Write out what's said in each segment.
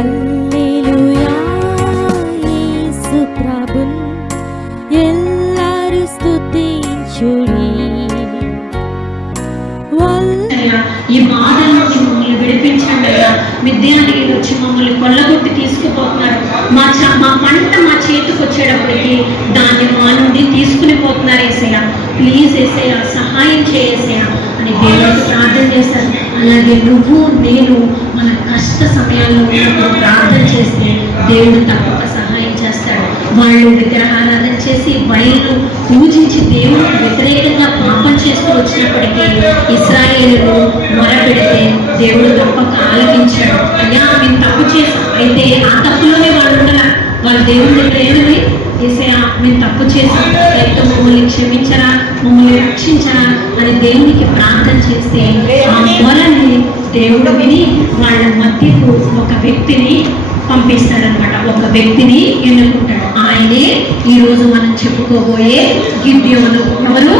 హల్లెలూయా యేసు ప్రభున్ ఎల్లరూ స్తుతించుడి. ఈ బాధల నుంచి మమ్మల్ని విడిపించండి అయ్యా. విద్యార్థులు వచ్చి మమ్మల్ని కొల్లగొట్టి తీసుకుపోతున్నారు. మా పంట మా చేతికి వచ్చేటప్పటికి దాన్ని మా నుండి తీసుకుని పోతున్నారు. ఏసయ్య ప్లీజ్ ఏసయ్య సహాయం చేసేయ అని దేవుడికి ప్రార్థన చేశారు. అలాగే నువ్వు నేను మన కష్ట సమయాల్లో ఉన్నప్పుడు ప్రార్థన చేస్తే దేవుడు తప్పక సహాయం చేస్తాడు. వాళ్ళు విగ్రహారాధన చేసి బయలు పూజించి దేవుడికి వ్యతిరేకంగా పాపం చేస్తూ వచ్చినప్పటికీ ఇశ్రాయేలును మొరపెడితే దేవుడు తప్పక ఆలకించాడు. అయ్యా మేము తప్పు చేసాం, అయితే ఆ తప్పులోనే వాళ్ళు ఉండాల. వాళ్ళ దేవుడి దగ్గర ఏమని ఏసయ్యా మేము తప్పు చేసాం, అయితే మమ్మల్ని క్షమించరా, మమ్మల్ని రక్షించరా అని దేవునికి ప్రార్థన చేస్తే ఆ మొరని దేవుడు విని వాళ్ళ మధ్యకు ఒక వ్యక్తిని పంపిస్తాడనమాట. ఒక వ్యక్తిని ఎన్నుకుంటాడు. ఆయనే ఈరోజు మనం చెప్పుకోబోయే గిద్యోను. ఎవరు?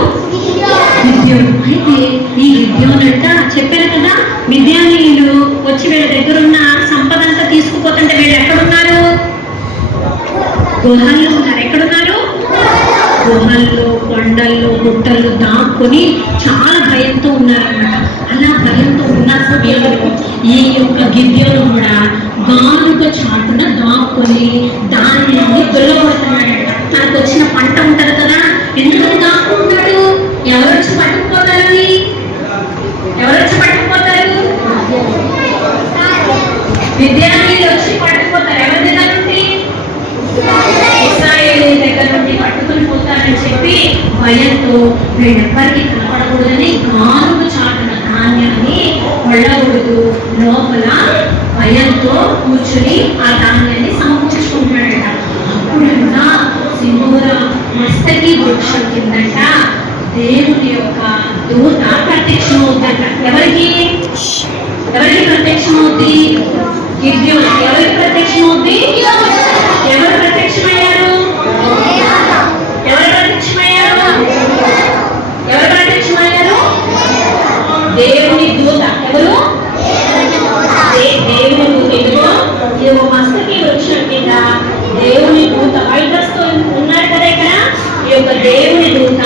గిద్యోను. అయితే ఈ గిద్యోను అంట చెప్పారు కదా, మిద్యానీయులు వచ్చి వీళ్ళ దగ్గర ఉన్న సంపద అంతా తీసుకుపోతుంటే వీళ్ళు ఎక్కడున్నారు? గుహల్లో ఉన్నారు. ఎక్కడున్నారు? గుహల్లో, కొండల్లో, గుట్టల్లో దాక్కుని చాలా భయంతో ఉన్నారన్నమాట. అలా భయంతో ఉన్న సమయంలో ఈ యొక్క గిద్యోను కూడా గానుగ చాటున దాక్కుని దాన్ని దొల్లబడుతున్నాడంట. తనకు వచ్చిన పంట ఉంటది కదా, ఎందుకు దాక్కుంటాడు? ఎవరు వచ్చి పట్టుకుపోతారు? ఎవరు వచ్చి పట్టుకుపోతారు? విద్యార్థులు వచ్చి పట్టుకుపోతారు. ఎవరి దగ్గర నుండి? ఇశ్రాయేలు దగ్గర నుండి పట్టుకుని పోతారని చెప్పి భయంతో వీళ్ళెవ్వరికి కనపడకూడదని గానుగ చాటున ధాన్యాన్ని వెళ్ళకూడదు లోపల భయంతో కూర్చుని ఆ ధాన్యాన్ని సమకూర్చుకుంటున్నాడట. అప్పుడంతా సింధూర మస్తకి వృక్షం కిందట దేవుని యొక్క దూత ప్రత్యక్షమవుతుందట. ఎవరికి ప్రత్యక్షమవుతుంది? గిద్యోను. ఎవరికి ప్రత్యక్షమవుతుంది? ఎవరు ప్రత్యక్షమయ్యారు? దేవుని దూత. ఎవరు? దేవుని దూత. ఇదిగో మస్తకి వృక్షం కింద దేవుని దూత వైద్యస్తూ ఉన్నారు కదా ఇక్కడ. ఈ యొక్క దేవుని దూత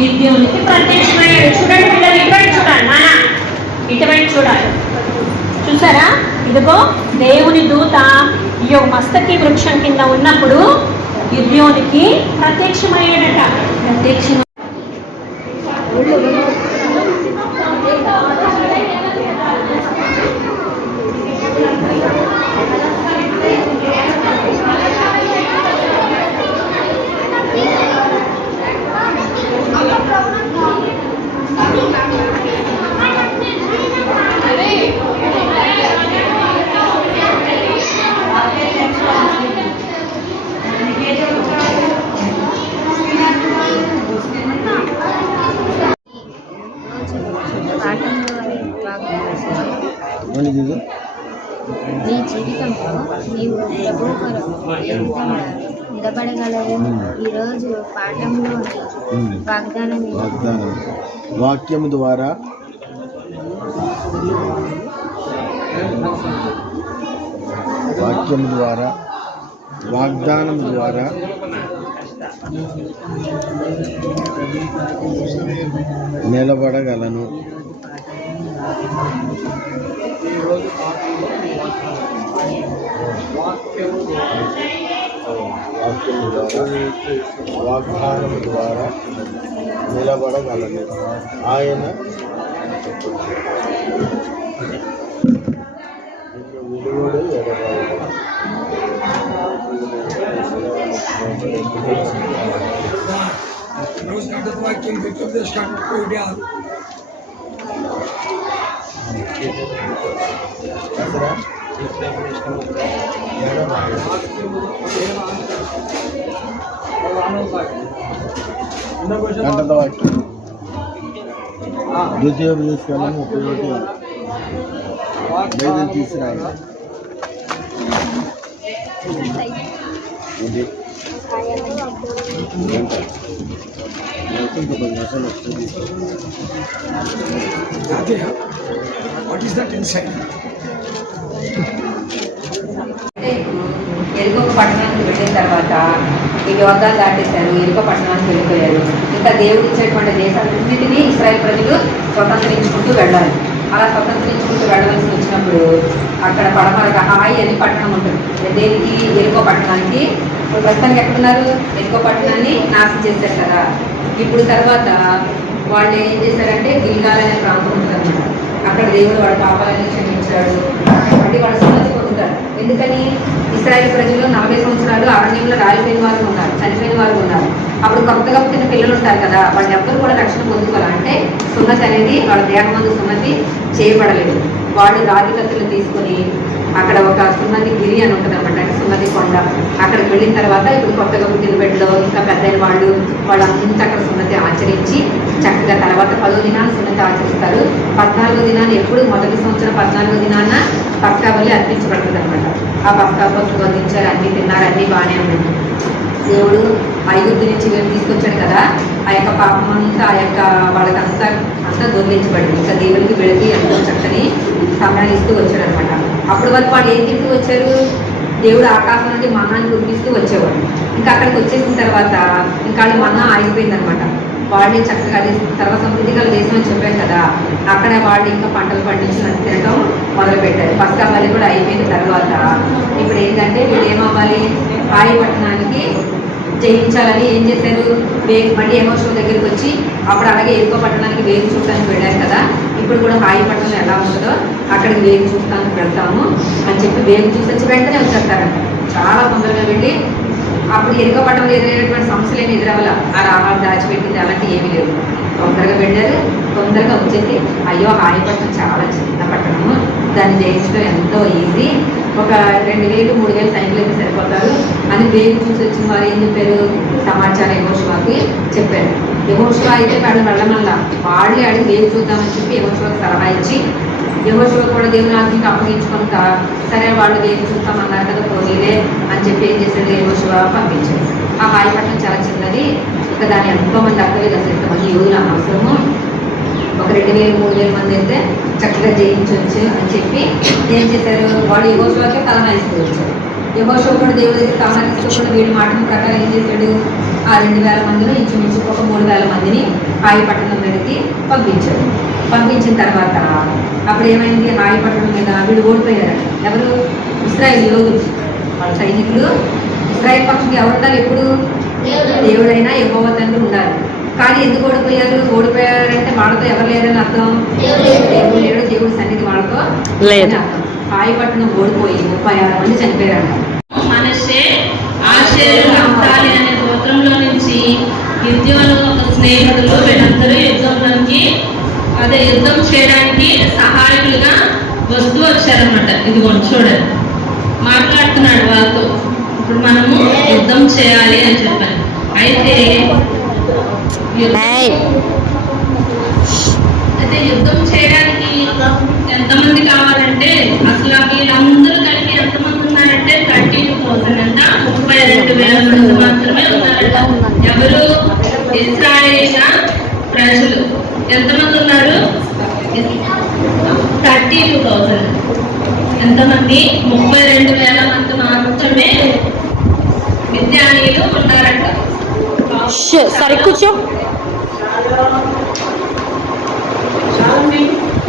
గిద్యోనికి ప్రత్యక్షమయ్యాడు. చూడండి పిల్లలు, ఇటువంటి చూడాలి నాన్న, ఇటువంటి చూడాలి. చూసారా? ఇదిగో దేవుని దూత ఈ యొక్క మస్తకి వృక్షం కింద ఉన్నప్పుడు గిద్యోనికి ప్రత్యక్షమయ్యాడట. ప్రత్యక్షం నీ జీవితంలో నీవు ప్రభువు కొరకు నిలబడగలవు. ఈరోజు పాఠంలోని వాగ్దానం వాక్యము ద్వారా వాగ్దానం ద్వారా నిలబడగలను. వాగ్దానం ద్వారా నిలబడగలను. ఆయన విలువడు ఎడబాడు. వాక్యం గంటల వాక్యం ద్వితీయోపదేశకాండం 31 బైబిల్ తీసుకురావాలి. What is that inside? పట్టణానికి వెళ్ళిన తర్వాత ఈ యోర్దాను దాటేశారు, ఎరుకో పట్టణానికి వెళ్ళిపోయారు. ఇంకా దేవుడు ఇచ్చేటువంటి దేశాలన్నింటినీ ఇశ్రాయేలు ప్రజలు స్వతంత్రించుకుంటూ వెళ్ళాలి. అలా స్వతంత్రించుకుంటూ వెళ్ళవలసి వచ్చినప్పుడు అక్కడ పడమరగా హాయి అని పట్టణం ఉంటుంది. దేనికి? ఎరుకో పట్టణానికి. ఇప్పుడు ప్రస్తుతానికి ఎక్కడున్నారు? ఎరుకో పట్టణాన్ని నాశనం చేశారు కదా. ఇప్పుడు తర్వాత వాళ్ళు ఏం చేశారంటే గిల్గాల్ అనే ప్రాంతం ఉంటుంది అన్నమాట. అక్కడ దేవుడు వాళ్ళ పాపాలని క్షమించాడు. మళ్ళీ వాళ్ళ సున్నతి పొందుతారు. ఎందుకని? ఇశ్రాయేలు ప్రజలు 40 సంవత్సరాలు అరణ్యంలో రాలిపోయిన వారు ఉన్నారు, చనిపోయిన వారు ఉన్నారు. అప్పుడు కొత్తగా పుట్టిన పిల్లలు ఉంటారు కదా, వాళ్ళు ఎవ్వరు కూడా రక్షణ పొందుకోవాలంటే సున్నతి అనేది వాళ్ళ దేహమందు సున్నతి చేయబడలేదు. వాళ్ళు రాతి కత్తులు తీసుకొని అక్కడ ఒక సున్నతి గిరి అని ఉంటుంది అనమాట, సున్నతి కొండ. అక్కడికి వెళ్ళిన తర్వాత ఇప్పుడు కొత్తగా పుట్టిన బిడ్డలో ఇంకా పెద్దయిన వాళ్ళంతా అక్కడ సున్నతి ఆచరించి చక్కగా తర్వాత 10వ దినాన్ని సున్నతి ఆచరిస్తారు. 14వ దినాన్ని ఎప్పుడు మొదటి సంవత్సరం 14వ దినాన్న పస్కా బలి అర్పించబడుతుంది అనమాట. ఆ పస్కా పసుపు అందించారు, అన్నీ తిన్నారు, అన్నీ బాగానే ఉన్నాయి. దేవుడు ఐగుప్తు నుంచి తీసుకొచ్చాడు కదా, ఆ యొక్క పాపం అంతా ఆ యొక్క వాళ్ళకంతా దొరికించబడింది. ఇంకా దేవుడికి వెళితే ఎంతో చక్కని సమయాన్ని ఇస్తూ వచ్చాడు అనమాట. అప్పటి వరకు వాళ్ళు ఏం తింటూ వచ్చారు? దేవుడు ఆకాశం నుండి మన్నాన్ని కురిపిస్తూ వచ్చేవాడు. ఇంకా అక్కడికి వచ్చేసిన తర్వాత ఇంకా మన్నా ఆగిపోయింది అనమాట. వాళ్ళే చక్కగా అది సర్వసమృద్ధి గల దేశం అని చెప్పారు కదా, అక్కడ వాళ్ళు ఇంకా పంటలు పండించి తినడం మొదలుపెట్టారు. పస్కా బలి కూడా అయిపోయిన తర్వాత ఇప్పుడు ఏంటంటే వీళ్ళు ఏమవ్వాలి? హాయి పట్టణానికి జయించాలని ఏం చేశారు? మళ్ళీ యెహోషువ దగ్గరికి వచ్చి అప్పుడు అలాగే ఎరుకో పట్టణానికి వేగు చూడటానికి వెళ్ళారు కదా, ఇప్పుడు కూడా హాయి పట్టణం ఎలా ఉంటుందో అక్కడికి వేగు చూడటానికి వెళ్తాము అని చెప్పి వేగు చూసి వెంటనే వచ్చేస్తారంట. చాలా తొందరగా వెళ్ళి అప్పుడు ఎరుకో పట్టణంలో ఎదురైనటువంటి సమస్యలు ఏమి ఎదురవ్వాల, ఆ రావాలి దాచిపెట్టింది అలాంటివి ఏమీ లేవు. తొందరగా వెళ్ళారు, తొందరగా వచ్చేసి అయ్యో హాయి పట్టణం చాలా చిన్న పట్టణము, దాన్ని జయించడం ఎంతో ఈజీ, ఒక 2000 3000 సైన్యులు అయితే సరిపోతారు అని వేగు చూసి వచ్చిన వారు ఏం చెప్పారు? సమాచారం యెహోషువకి చెప్పారు. యెహోషువ అయితే వాళ్ళు వెళ్ళమల్లా వాళ్ళే అడిగి వేగు చూద్దామని చెప్పి యెహోషువకి సలహా ఇచ్చి యెహోషువ కూడా దేవుని ఆజ్ఞకి అప్పగించుకుంటా సరే వాళ్ళు వేగు చూస్తామన్నారు కదా పోనీలే అని చెప్పి ఏం చేశాడు? యెహోషువ పంపించాడు. ఆ హాయి పట్టణం చాలా చిన్నది, ఇక దాన్ని ఎంతోమంది అక్కలేదు, అసలు ఎంతమంది యోధులు అవసరము, ఒక 2000 3000 మంది అయితే చక్కగా జయించవచ్చు అని చెప్పి ఏం చేశారు? వాళ్ళు యెహోషువకే సలహా ఇస్తూ వచ్చారు. యెహోషువ కూడా దేవుడి దగ్గర సలహా ఇస్తూ కూడా వీడి మాటల ప్రకారం ఏం చేశాడు? ఆ 2000 మందిని ఇంచుమించు ఒక 3000 మందిని హాయి పట్టణం మీదకి పంపించాడు. పంపించిన తర్వాత అప్పుడు ఏమైంది? హాయి పట్టణం మీద వీళ్ళు ఓడిపోయారు. ఎవరు? ఇశ్రాయేలు యోధులు, వాళ్ళ సైనికులు. ఇశ్రాయేల్ పక్షులు ఎవరు ఉండాలి? ఎప్పుడు దేవుడైనా యెహోవా తండ్రి ఉండాలి. కానీ ఎందుకు ఓడిపోయారు? ఓడిపోయారంటే వాళ్ళతో ఎవరు లేరని అర్థం. దేవుడు లేడు, దేవుడి సన్నిధి వాళ్ళతో లేదని అర్థం. హాయి పట్టణం ఓడిపోయి 36 మంది చనిపోయారంట. మనషే, ఆషేరు, నఫ్తాలి అనే గోత్రంలో నుంచి గిద్యోను ఒక స్నేహితులు వీళ్ళందరూ యుద్ధం చేయడానికి సహాయకులుగా వస్తూ వచ్చారనమాట. ఇదిగోండి చూడండి, మాట్లాడుతున్నాడు వాళ్ళతో. ఇప్పుడు మనము యుద్ధం చేయాలి అని చెప్పాను. అయితే యుద్ధం చేయడానికి ఎంతమంది కావాలంటే అసలు వీళ్ళందరూ కలిపి ఎంతమంది ఉన్నారంటే 32,000 అంట, 32,000 మంది మాత్రమే ఉన్నారంట. ఎవరు? ఇశ్రాయేలు ప్రజలు. ఎంతమంది ఉన్నారు? 32,000. ఎంతమంది? 32,000 మంది మాత్రమే విద్యానీయులు ఉన్నారంట. సరే కూర్చో.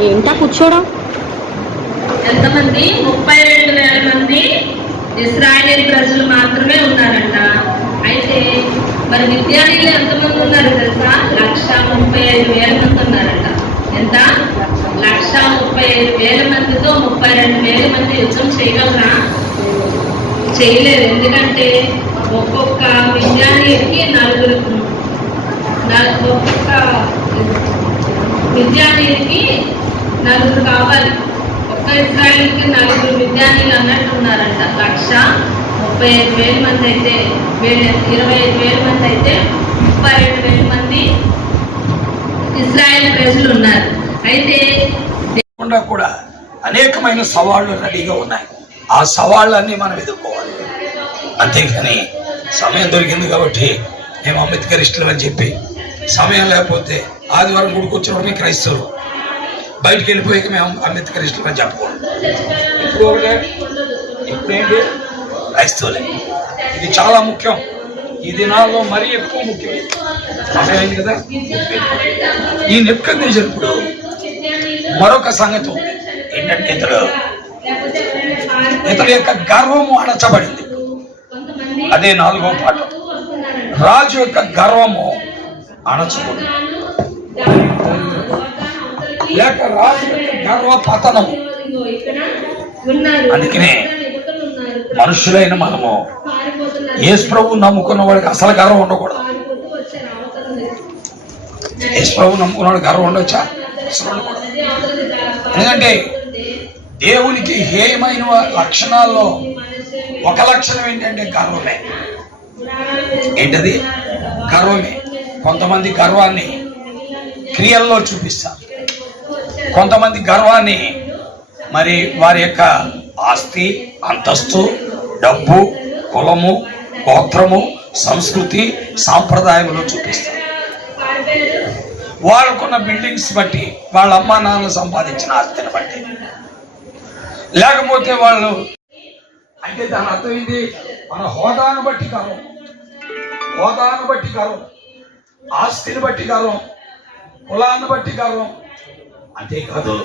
ఏంటా కూర్చోవడం? ఎంతమంది? 32,000 మంది ఇశ్రాయేలు ప్రజలు మాత్రమే ఉన్నారంట. అయితే మరి విద్యానీయులు ఎంతమంది ఉన్నారు తెలుసా? 135,000 మంది ఉన్నారంట. ఎంత? 135,000 మందితో 32,000 మంది యుద్ధం చేయగలరా? చేయలేదు. ఎందుకంటే ఒక్కొక్క విద్యానీయుడికి 4 ఒక్కొక్క విద్యానీయుడికి 4 కావాలి. ఒక్క ఇశ్రాయేలుకి 4 విద్యానీయులు అన్నట్టు ఉన్నారంట. 135,000 మంది అయితే 25,000 మంది అయితే 32,000 మంది ఇశ్రాయేల్ ప్రజలు ఉన్నారు. అయితే కూడా అనేకమైన సవాళ్లు రెడీగా ఉన్నాయి. ఆ సవాళ్ళన్నీ మనం ఎదుర్కోవాలి. అంతేకాని సమయం దొరికింది కాబట్టి మేము అంబేద్కరిస్టులు అని చెప్పి సమయం లేకపోతే ఆదివారం గుడికి వచ్చినప్పుడు మేము క్రైస్తవులు, బయటికి వెళ్ళిపోయాక మేము అంబేద్కరిస్టులు అని చెప్పుకోండి. ఇప్పుడు ఏంటి? క్రైస్తవులే. ఇది చాలా ముఖ్యం. ఈ దినాల్లో మరీ ఎక్కువ ముఖ్యం. అర్థమైంది కదా? ఈ నెబుకద్నెజరు మరొక సంగతి ఉంది. ఏంటంటే ఇతడు యొక్క గర్వము అణచబడింది. అదే 4వ పాఠం. రాజు యొక్క గర్వము అణచుకుంది, లేక రాజు యొక్క గర్వ పతనము. అందుకనే మనుషులైన మనము యేసు ప్రభువు నమ్ముకున్న వాడికి అసలు గర్వం ఉండకూడదు. యేసు ప్రభువు నమ్ముకున్న వాడికి గర్వం ఉండొచ్చా? అసలు ఉండకూడదు. ఎందుకంటే దేవునికి హేయమైన లక్షణాల్లో ఒక లక్షణం ఏంటంటే గర్వమే. ఏంటది? గర్వమే. కొంతమంది గర్వాన్ని క్రియల్లో చూపిస్తారు, కొంతమంది గర్వాన్ని మరి వారి యొక్క ఆస్తి, అంతస్తు, డబ్బు, కులము, గోత్రము, సంస్కృతి, సాంప్రదాయంలో చూపిస్తారు. వాళ్ళకున్న బిల్డింగ్స్ బట్టి, వాళ్ళ అమ్మా నాన్నలు సంపాదించిన ఆస్తిని బట్టి, లేకపోతే వాళ్ళు అంటే దాని అర్థం ఏంటి? మన హోదాను బట్టి గర్వం, హోదాను బట్టి గర్వం, ఆస్తిని బట్టి గర్వం, కులాన్ని బట్టి గర్వం. అంతేకాదు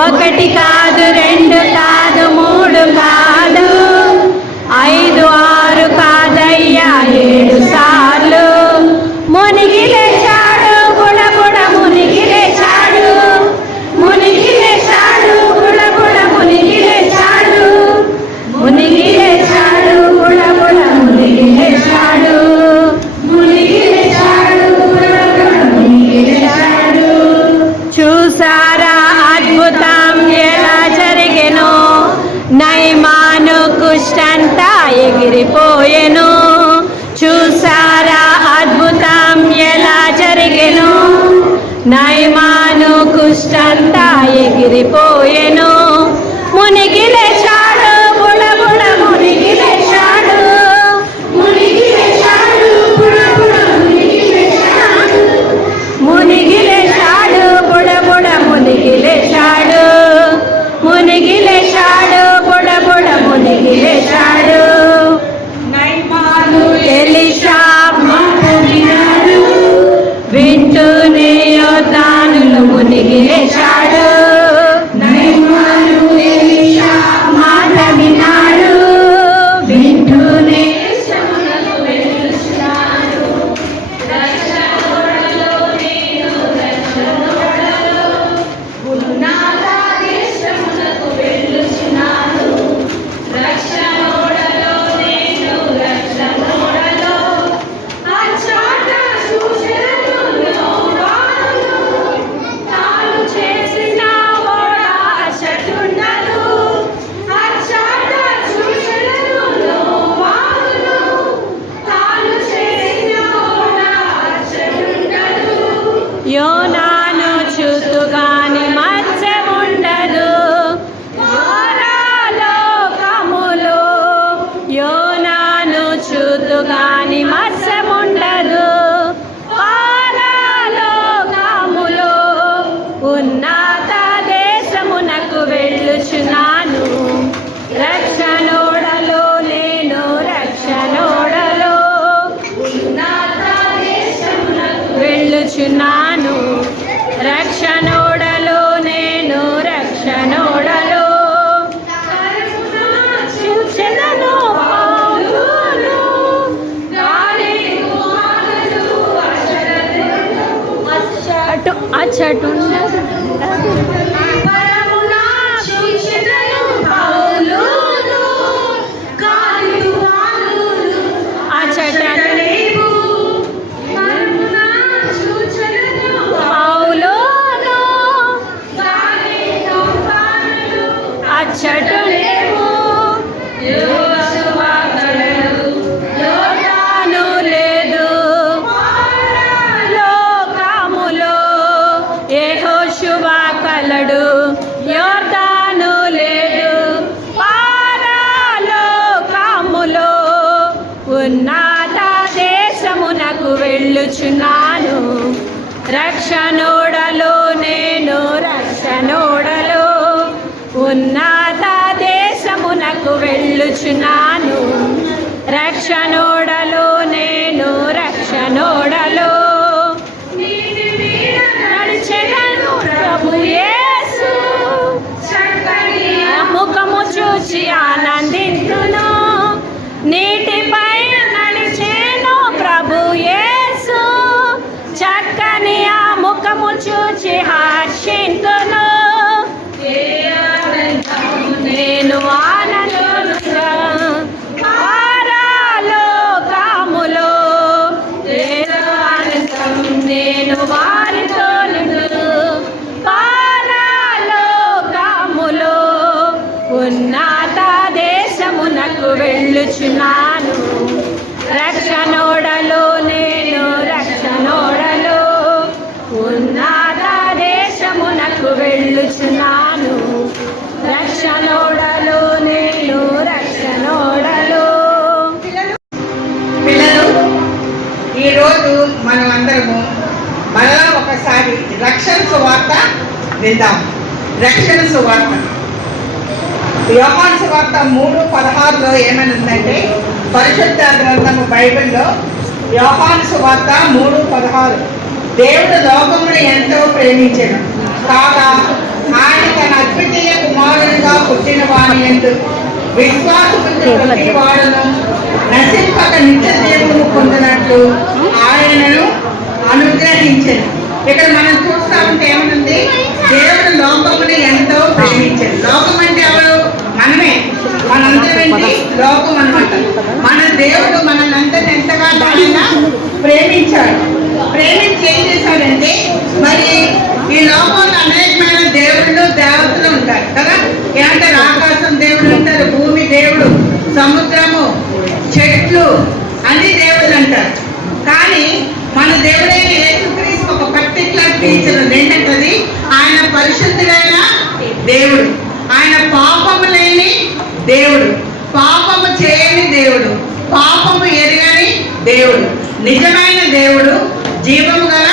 ఒకటి కాదు, రెండు కాదు, మూడు కాదు, 5, 6 కాదయ్యా 7 సార్లు మునిగి లేచాడు, బుడబుడ మునిగి లేచాడు, మునిగి లేచాడు, బుడబుడ మునిగి లేచాడు, మునిగి లేచాడు, బుడబుడ మునిగి లేచాడు, మునిగి లేచాడు, బుడబుడ మునిగి లేచాడు. చూసారా అద్భుతం ఎగిరిపోయెను. చూసారా అద్భుతం ఎలా జరిగెను. నయమాను కుష్టంతా ఎగిరిపోయెను. మునిగి లేచాడు, బుడబుడ మునిగి లేచాడు. మునిగి లేచాడు, బుడబుడ మునిగి లేచాడు. మునిగి లేచాడు, బుడబుడ మునిగి లేచాడు. మునిగి లేచాడు, బుడబుడ మునిగి లేచాడు. నయమాను ఎలీషా మాట విన్నాడు. వింటూనే యోర్దానులో మునిగి లేచాడు. నయమాను ఎలీషా మాట విన్నాడు. వింటూనే శ్రమలకు వెళ్ళుచున్నాడు. రక్షణోడలో నేను రక్షణోడలో ఉన్నత దేశములకు వెళ్ళుచున్నాను. రక్షణోడలో నేను రక్షణోడలో అచ్చాట చూచెదను లోకాలను. తాను చేసిన ఓడ అచ్చటుండదు. అచ్చాట చూచెదను లోకాలను. తాను చేసిన ఓడ అచ్చటుండదు. యోనాను చూతుగాని మత్స్యముండదు. లోకములో యోనాను చూతుగాని మత్స్యముండదు. పరలోకములో ఉన్నత దేశమునకు వెళ్ళుచున్నాను. రక్షణోడలో నేను రక్షణోడలో ఉన్నత దేశమునకు వెళ్ళుచున్నాను. రక్షణోడలో నేను రక్షణోడలో చూచెదను పౌలును. అచ్చటుండదు. అచ్చటుండేమో యోర్దాను లేదు. లోకములో యెహోషువ కలడు. యోర్దాను లేదు. పరలోకములో ఉన్నత దేశమునకు వెళ్ళుచున్నాను. రక్షణోడలో నేను రక్షణోడలో ఉన్నత దేశమునకు వెళ్ళుచున్నాను. రక్షణోడలో నేను రక్షణోడలో నడిచెదను ప్రభు యేసు. ముఖము చూచి ఆనందింతును. నీటిపై నడిచేను ప్రభు యేసు. చక్కని ఆ ముఖము చూచి హర్షింతును. నేను ఆనందుగా పరలోకములో ఆనందం నేను వారితో పరలోకములో ఉన్నత దేశమునకు వెళ్ళుచున్నాను. రక్షణోడలో నేను రక్షణోడలో ఉన్నత దేశమునకు వెళ్ళుచున్నాను. రక్షణోడలో నేను రక్షణోడలో. పిల్లలు, ఈరోజు మనం అందరము మరలా ఒకసారి రక్షణ సువార్త విందాం. రక్షణ సువార్త యోహాను సువార్త 3:16 ఏమని ఉందంటే, పరిశుద్ధ గ్రంథము బైబిల్లో యోహాను సువార్త 3:16 దేవుడు లోకమును ఎంతో ప్రేమించెను కాగా ఆయన తన అద్వితీయ కుమారునిగా పుట్టిన వాని యందు విశ్వాసముంచు ప్రతి వాడును నశింపక నిత్య జీవము పొందినట్లు ఆయనను అనుగ్రహించెను. ఇక్కడ మనం చూస్తా ఉంటే ఏమనుంది, దేవుడు లోకముని ఎంతో ప్రేమించాడు. లోకం అంటే ఎవరు? మనమే. మనందరినీ లోకం అన్నమాట. మన దేవుడు మనందరిని ఎంతగా ప్రేమించాడు. ప్రేమించి ఏం చేశాడంటే, మరి ఈ లోకంలో అనేకమైన దేవుళ్ళు దేవతలు ఉంటారు కదా. ఏమంటారు? ఆకాశం దేవుడు అంటారు, భూమి దేవుడు, సముద్రము, దేవుడైన యేసుక్రీస్తు ఒక పర్టికులర్ టీచర్ ఏంటంటది, ఆయన పరిశుద్ధుడైన దేవుడు, ఆయన పాపము లేని దేవుడు, పాపము చేయని దేవుడు, పాపము ఎరగని దేవుడు, నిజమైన దేవుడు, జీవము గల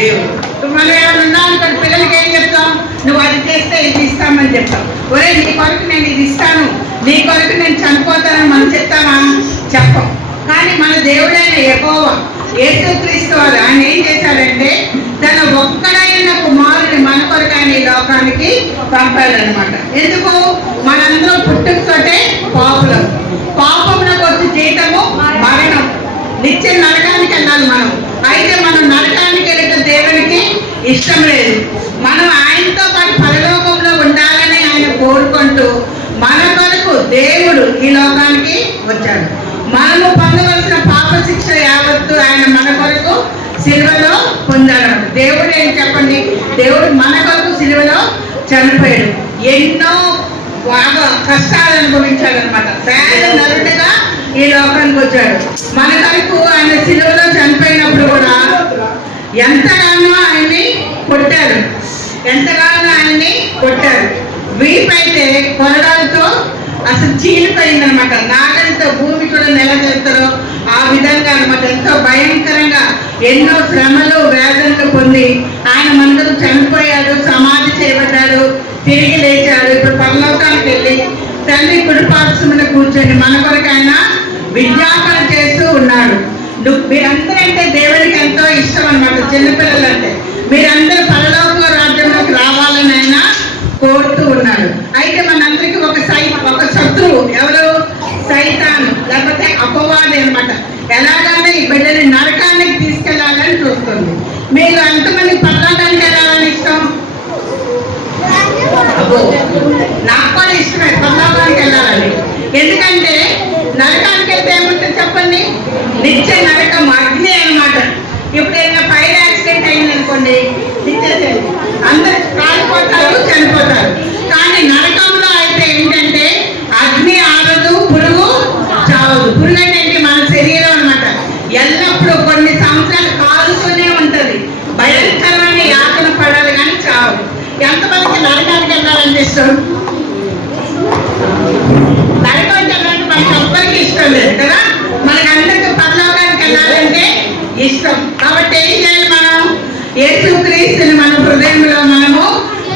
దేవుడు. మనం ఏమైనా ఉన్నామనుకోండి, పిల్లలకి ఏం చెప్తాం, నువ్వు అది చేస్తే ఇది ఇస్తామని చెప్తాం. ఒరే నీ కొరకు నేను ఇది ఇస్తాను, నీ కొరకు నేను చనిపోతానని మనం చెప్తామా? చెప్పం. కానీ మన దేవుడైన యెహోవా యేసుక్రీస్తు వారు ఆయన ఏం చేశాడంటే తన ఒక్కడైన కుమారుని మన కొరకు ఆయన ఈ లోకానికి పంపాడనమాట. ఎందుకు? మనందరం పుట్టుకతోటే పాపులం, పాపమునకు వచ్చి జీతము మరణం, నిత్య నరకానికి వెళ్ళాలి మనం. అయితే మనం నరకానికి వెళ్ళిన దేవునికి ఇష్టం లేదు. మనం ఆయనతో పాటు పరలోకంలో ఉండాలని ఆయన కోరుకుంటూ మన కొరకు దేవుడు ఈ లోకానికి వచ్చాడు. మనము పొందవలసిన పాప శిక్ష యావత్తు ఆయన మన కొరకు సిలువలో పొందాడు. దేవుడు ఏం చెప్పండి, దేవుడు మన కొరకు సిలువలో చనిపోయాడు. ఎన్నో బాగా కష్టాలు అనుభవించాడు అనమాట. పేద నరుడుగా ఈ లోకానికి వచ్చాడు. మన కొరకు ఆయన సిలువలో చనిపోయినప్పుడు కూడా ఎంతగానో ఆయన్ని కొట్టారు, ఎంతగానో ఆయన్ని కొట్టారు. వీపైతే కొరడాలతో అసలు చీలిపోయిందనమాట. నాగలితో భూమి కూడా నెలచేస్తారో ఆ విధంగా అనమాట. ఎంతో భయంకరంగా ఎన్నో శ్రమలు వేదనలు పొంది ఆయన మనకు చనిపోయాడు, సమాధి చేయబడ్డాడు, తిరిగి లేచాడు. ఇప్పుడు పరలోకానికి వెళ్ళి తండ్రి కుడిపార్శ్వమున కూర్చొని మన కొరకు ఆయన విజ్ఞాపన చేస్తూ ఉన్నాడు. మీరందరంటే దేవుడికి ఎంతో ఇష్టం అనమాట. చిన్నపిల్లలంటే మీరందరూ పరలోక రాజ్యంలోకి రావాలని ఆయన కోరుతూ ఉన్నాడు. అయితే మనందరికీ ఒక శత్రువు ఎవరు? సైతాను, లేకపోతే అపవాది అనమాట. ఎలాగంటే ఈ బిడ్డని నరకానికి తీసుకెళ్లాలని చూస్తుంది. మీరు ఎంతమంది పరలోకానికి వెళ్ళాలని ఇష్టం? నాకు కూడా ఇష్టమే పరలోకానికి వెళ్ళాలని. ఎందుకంటే నరకానికి వెళ్తే ఏముంటుంది చెప్పండి? నిత్య నరకం, అగ్ని అనమాట. ఇప్పుడు ఏదైనా ఫైర్ యాక్సిడెంట్ అయింది అనుకోండి, అందరు కాలిపోతారు, చనిపోతారు. కానీ నరకంలో అయితే ఏంటంటే అగ్ని ఆరదు, పురుగు చావదు. పురుగు అంటే ఏంటి? మన శరీరం అనమాట. ఎల్లప్పుడూ కొన్ని సంవత్సరాలు కాలుతూనే ఉంటది. భయంకరమైన యాతన పడాలి కానీ చావదు. ఎంతమందికి నరకానికి వెళ్ళాలని ఇష్టం? నరకానికి వెళ్ళాలంటే మనకి ఎవ్వరికి ఇష్టం లేదు కదా. మనకి అందరికీ పరలోకానికి వెళ్ళాలంటే ఇష్టం. కాబట్టి ఏం చేయాలి? మనం యేసుక్రీస్తుని మన హృదయంలో మనము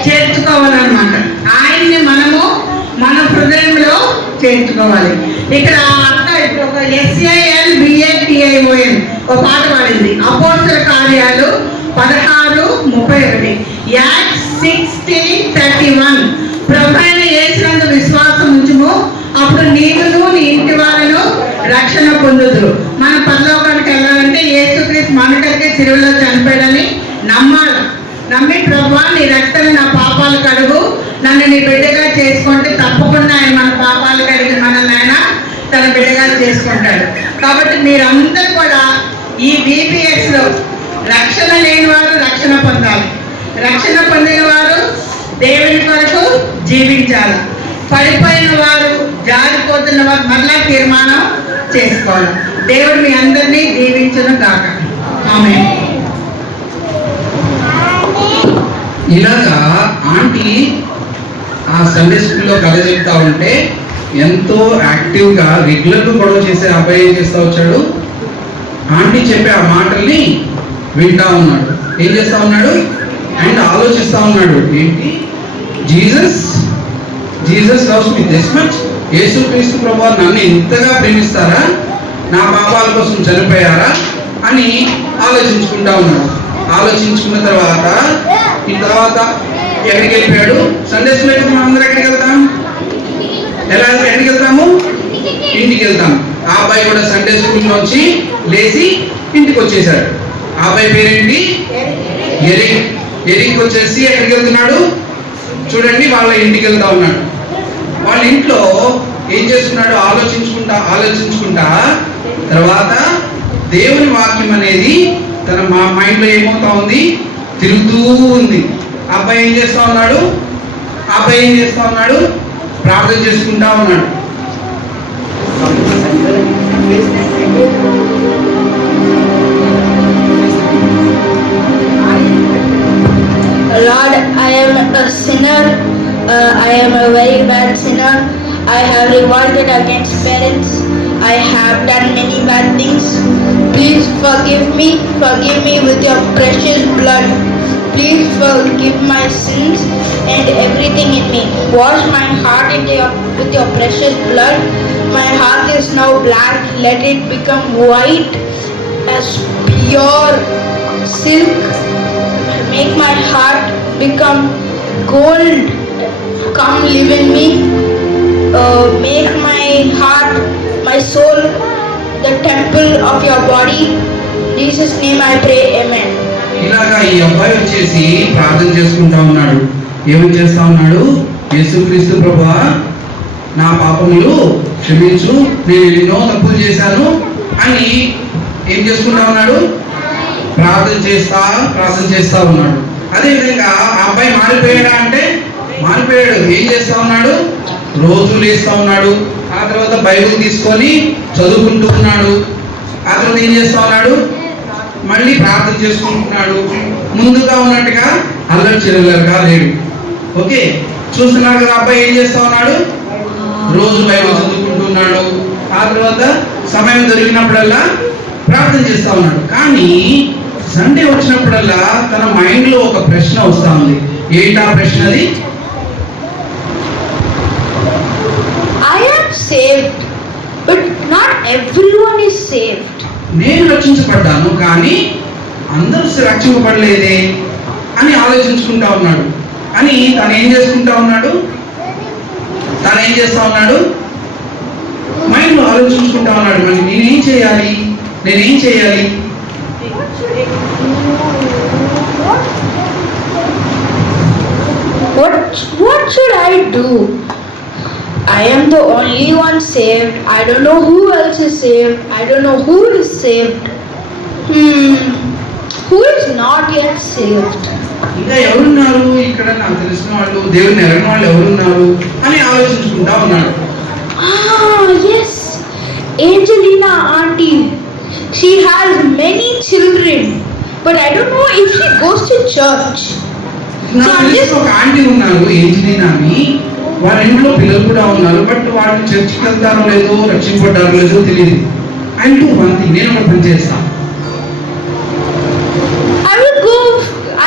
చేర్చుకోవాలన్నమాట. ఆయన్ని మనము మన హృదయంలో చేర్చుకోవాలి. ఇక్కడ అక్క ఇప్పుడు ఒక SALBATION ఒక పాట పాడింది. అపోస్తల కార్యాలు 16:31, యాక్ట్స్ 16:31. ప్రభువైన యేసునందు విశ్వాసం ఉంచుము, అప్పుడు నీవును నీ ఇంటి వారును రక్షణ పొందుదురు. మన పరలోకానికి వెళ్ళాలంటే యేసుక్రీస్తు మన కొరకే సిలువలో చనిపోయాడని నమ్మాలి. నమ్మి ప్రభువా నీ రక్తం నా పాపాలు కడుగు, నన్ను నీ బిడ్డగా చేసుకుంటే తప్పకుండా ఆయన మన పాపాలు కడిగి మనల్ని ఆయన తన బిడ్డగా చేసుకుంటాడు. కాబట్టి మీరందరూ కూడా ఈ VBS లో రక్షణ లేని వారు రక్షణ పొందాలి, రక్షణ పొందిన వారు దేవుని కొరకు జీవించాలి, పడిపోయిన వారు జారిపోతున్న వారు మరలా తీర్మానం చేసుకోవాలి. దేవుడు మీ అందరినీ దీవించును గాక. ఆమేన్. ఇలాగా ఆంటీ ఆ సండే స్కూల్లో కథ చెప్తా ఉంటే ఎంతో యాక్టివ్గా రెగ్యులర్గా గొడవ చేసే అబ్బాయి ఏం చేస్తూ వచ్చాడు, ఆంటీ చెప్పే ఆ మాటల్ని వింటా ఉన్నాడు. ఏం చేస్తా ఉన్నాడు? అండ్ ఆలోచిస్తా ఉన్నాడు. ఏంటి? Jesus loves me this much. యేసుక్రీస్తు ప్రభువు నన్ను ఇంతగా ప్రేమిస్తారా, నా పాపాల కోసం చనిపోయారా అని ఆలోచించుకుంటా ఉన్నాడు. ఆలోచించుకున్న తర్వాత ఈ తర్వాత ఎక్కడికి వెళ్ళిపోయాడు? సండే స్కూల్ అయితే మనం అందరూ ఎక్కడికి వెళ్తాం? ఎక్కడికి వెళ్తాము? ఇంటికి వెళ్తాం. ఆ అబ్బాయి కూడా సండే స్కూల్ నుంచి లేచి ఇంటికి వచ్చేసాడు. ఆ అబ్బాయి పేరేంటి? ఎరిక్ వచ్చేసి ఎక్కడికి వెళ్తున్నాడు? చూడండి, వాళ్ళ ఇంటికి వెళ్తా ఉన్నాడు. వాళ్ళ ఇంట్లో ఏం చేస్తున్నాడు? ఆలోచించుకుంటా తర్వాత దేవుని వాక్యం అనేది తన మైండ్లో ఏమవుతా ఉంది? తిరుగుతూ ఉంది. ఆ అబ్బాయి ఏం చేస్తా ఉన్నాడు? ప్రార్థన చేసుకుంటా ఉన్నాడు. revolted against parents. I have done many bad things. Please forgive me with your precious blood. Please forgive my sins and everything in me. Wash my heart with your precious blood. My heart is now black. Let it become white as pure silk. Make my heart become gold. Come live in me. Make my heart, my soul, the temple of your body. In Jesus' name I pray, amen. ఇలాగా ఈ అబ్బాయి వచ్చేసి ప్రార్థన చేసుకుంటా ఉన్నాడు. ఏమని చేస్తా ఉన్నాడు? యేసుక్రీస్తు ప్రభువా, నా పాపములు క్షమించు, నేను ఎన్నో తప్పులు చేశాను అని ఏం చేసుకుంటా ఉన్నాడు? ప్రార్థన చేస్తా ఉన్నాడు. అదేవిధంగా ఆ అబ్బాయి మారిపోయాడా అంటే మారిపోయాడు. ఏం చేస్తా ఉన్నాడు? రోజు లేస్తా ఉన్నాడు. ఆ తర్వాత బైబిల్ తీసుకొని చదువుకుంటూ ఉన్నాడు. ఆ తర్వాత ఏం చేస్తా ఉన్నాడు? మళ్ళీ ప్రార్థన చేసుకుంటున్నాడు. ముందుగా ఉన్నట్టుగా అల్లరి చిల్లరగా లేడు. ఓకే, చూస్తున్నారు కదా అబ్బాయి ఏం చేస్తా ఉన్నాడు? రోజు బైబిల్ చదువుకుంటున్నాడు. ఆ తర్వాత సమయం దొరికినప్పుడల్లా ప్రార్థన చేస్తా ఉన్నాడు. కానీ సండే వచ్చినప్పుడల్లా తన మైండ్ లో ఒక ప్రశ్న వస్తా ఉంది. ఏంటా ప్రశ్న? అది I am saved, but not everyone is saved. నేను రక్షించబడ్డాను కానీ అందరూ రక్షింపబడలేదే అని ఆలోచించుకుంటా ఉన్నాడు. అని తను ఏం చేస్తా ఉన్నాడు? మైండ్ లో ఆలోచించుకుంటా ఉన్నాడు. మరి నేనేం చేయాలి? What should I do? I am the only one saved. I don't know who else is saved. I don't know who is saved. Who is not yet saved? ఇంకా ఎవరున్నారు ఇక్కడ? నాకు తెలిసిన వాళ్ళు, దేవుని ఎరగిన వాళ్ళు ఎవరున్నారు అని ఆలోచించుకుంటా ఉన్నాడు. Yes, Angelina auntie. She has many children, but I don't know if she goes to church. నాకు తెలిసిన ఒక ఆంటీ ఉన్నారు, ఏంజలీనా అని. వాళ్ళ ఇంట్లో పిల్లలు కూడా ఉన్నారు. బట్ వాళ్ళు చర్చికి వెళ్తారో లేదో, రక్షింపడ్డారో లేదో తెలియదు. అండ్ వన్ థింగ్, నేను ఒక పని చేస్తాను.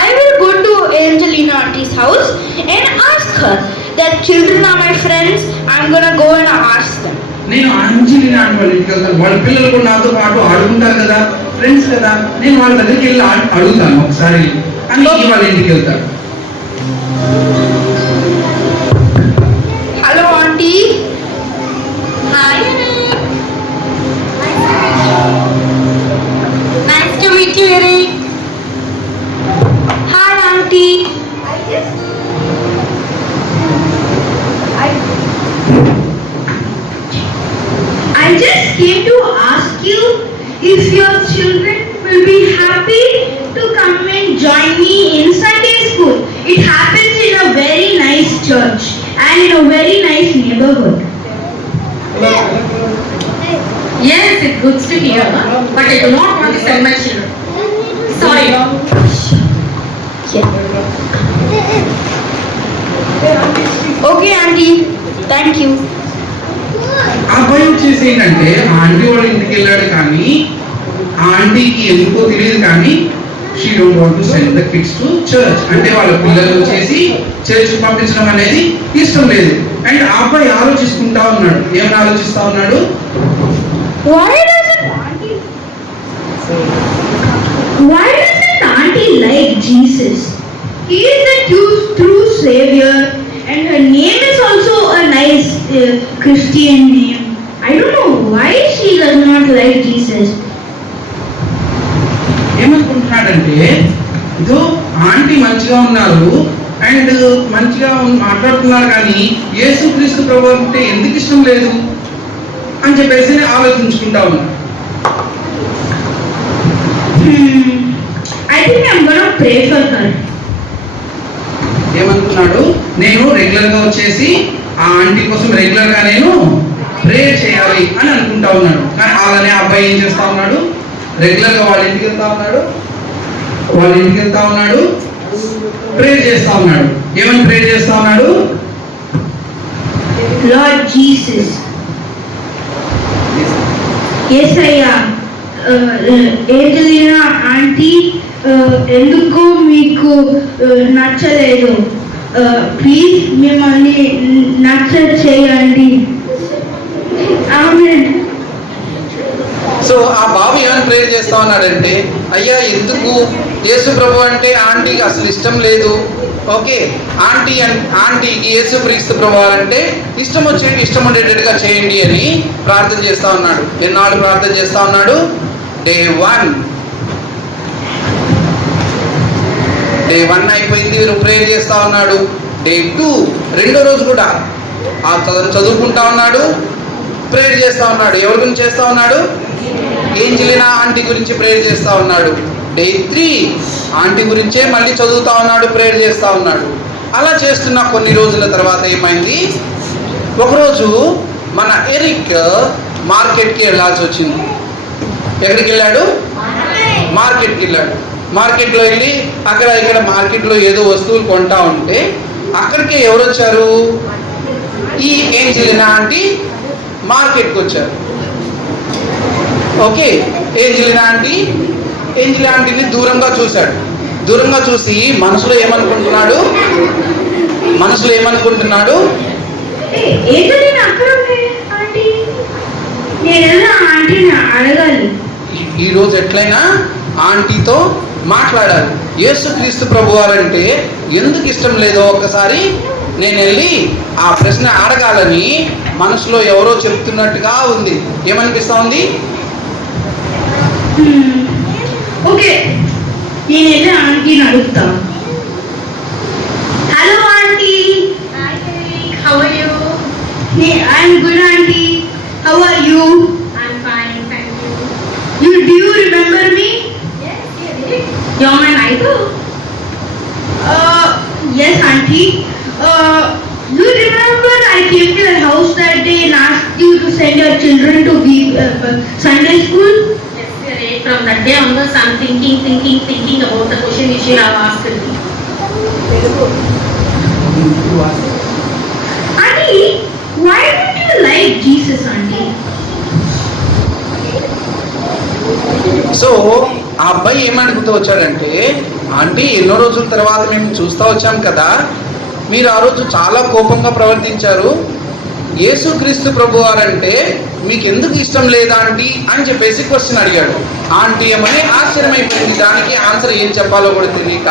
I will go to Angelina auntie's house and ask her that children are my friends. I'm gonna go and ask them. నేను అంజలినా అని వాళ్ళ ఇంటికి వెళ్తాను. వాళ్ళ పిల్లలు కూడా నాతో పాటు ఆడుకుంటారు కదా, ఫ్రెండ్స్ కదా. నేను వాళ్ళ దగ్గరికి వెళ్ళి అడుగుతాను ఒకసారి అని వాళ్ళ ఇంటికి వెళ్తాను. Hello auntie. Hi. Nice to meet you, Eric. Hi auntie. I just came to ask you if your children will be happy to come and join me in Sunday school. It happens in a very nice church and in a very nice neighborhood. Yes, it's good to hear, but I do not want to send my children. Sorry. Okay auntie, thank you. ఆ అబ్బాయి వచ్చేసి ఏంటంటే ఆ aunty వాళ్ళ ఇంటికి వెళ్ళాడు. కానీ ఆ ఆంటీకి ఎందుకో తెలియదు, కానీ she don't want to send the kids to church. అంటే వాళ్ళ పిల్లలు వచ్చేసి చర్చ్ పంపించడం అనేది ఇష్టం లేదు. అండ్ ఆ అబ్బాయి ఆలోచిస్తుంటా ఉన్నాడు. ఏమని ఆలోచిస్తా ఉన్నాడు? Why doesn't auntie like Jesus? He is the true savior, and her name is also a nice Christian name. I don't know why she does not like Jesus. ఏమనుకుంటున్నాడంటే, ఇదో ఆంటీ మంచిగా ఉన్నారు అండ్ మంచిగా మాట్లాడుతున్నారు, కానీ యేసుక్రీస్తు ప్రభు అంటే ఎందుకు ఇష్టం లేదు అని చెప్పేసి ఆలోచించుకుంటా ఉన్నాడు. I think I'm gonna pray for her. ఏమనుకున్నాడు? నేను రెగ్యులర్ గా వచ్చేసి ఆ ఆంటీ కోసం రెగ్యులర్ గా నేను ప్రేయర్ చేయాలి అని అనుకుంటా ఉన్నాడు. కానీ అలానే అబ్బాయి ఏం చేస్తా ఉన్నాడు? రెగ్యులర్ గా వాళ్ళ ఇంటికి వెళ్తా ఉన్నాడు, ప్రేయర్ చేస్తా ఉన్నాడు. ఏమని ప్రేయర్ చేస్తా ఉన్నాడు? Lord Jesus, యేసయ్యా, ఏంజలినా ఆంటీ ఎందుకు మీకు నచ్చలేదు? ప్లీజ్ మిమ్మల్ని నచ్చ చేయండి. ఆమెన్. సో ఆ బాబు ఏమైనా ప్రేర్ చేస్తా ఉన్నాడంటే, అయ్యా ఎందుకు యేసు ప్రభు అంటే ఆంటీకి అసలు ఇష్టం లేదు. ఓకే, ఆంటీకి యేసు క్రీస్తు ప్రభు అంటే ఇష్టం ఉండేటట్టుగా చేయండి అని ప్రార్థన చేస్తా ఉన్నాడు. ఎన్నాళ్ళు ప్రార్థన చేస్తా ఉన్నాడు? డే 1 అయిపోయింది, వీరు ప్రేర్ చేస్తా ఉన్నాడు. డే 2 రెండో రోజు కూడా ఆ చదువుకుంటా ఉన్నాడు, ప్రేర్ చేస్తా ఉన్నాడు. ఎవరి గురించి చేస్తా ఉన్నాడు? ఏంజలినా ఆంటీ గురించి ప్రేర్ చేస్తా ఉన్నాడు. డే 3 ఆంటీ గురించే మళ్ళీ చదువుతా ఉన్నాడు, ప్రేర్ చేస్తా ఉన్నాడు. అలా చేస్తున్న కొన్ని రోజుల తర్వాత ఏమైంది? ఒకరోజు మన ఎరిక్ మార్కెట్కి వెళ్ళాల్సి వచ్చింది. ఎక్కడికి వెళ్ళాడు? మార్కెట్కి వెళ్ళాడు. మార్కెట్లో వెళ్ళి అక్కడ ఇక్కడ మార్కెట్లో ఏదో వస్తువులు కొంటా ఉంటే అక్కడికే ఎవరు వచ్చారు? ఈ ఏంజలినా ఆంటీ మార్కెట్కి వచ్చారు. ఓకే, ఏంజలినా ఆంటీని దూరంగా చూశాడు. దూరంగా చూసి మనసులో ఏమనుకుంటున్నాడు? ఈ రోజు ఎట్లయినా ఆంటీతో మాట్లాడాలి. యేసుక్రీస్తు ప్రభువారంటే ఎందుకు ఇష్టం లేదో ఒక్కసారి నేను వెళ్ళి ఆ ప్రశ్న అడగాలని మనసులో ఎవరో చెప్తున్నట్టుగా ఉంది. ఏమనిపిస్తా ఉంది? ఓకే, నేను వెళ్ళి ఆంటీని అడుగుతా. Hello aunty. How are you? I'm good aunty. How are you? I'm fine, thank you. Do you remember me? Yes, you did. You're my neighbor. Yes, auntie. You remember I came to your house that day and asked you to send your children to Sunday school? Yes, you did. From that day onwards, I'm thinking about the question which you have asked me. Auntie, why did you like Jesus, auntie? So ఆ అబ్బాయి ఏమడుగుతూ వచ్చాడంటే, aunty ఎన్నో రోజుల తర్వాత మేము చూస్తూ వచ్చాం కదా, మీరు ఆ రోజు చాలా కోపంగా ప్రవర్తించారు. యేసుక్రీస్తు ప్రభువారంటే మీకు ఎందుకు ఇష్టం లేదా ఆంటీ అని చెప్పేసి క్వశ్చన్ అడిగాడు. ఆంటీ ఏమని ఆశ్చర్యమైపోయింది. దానికి ఆన్సర్ ఏం చెప్పాలో కూడా తెలియక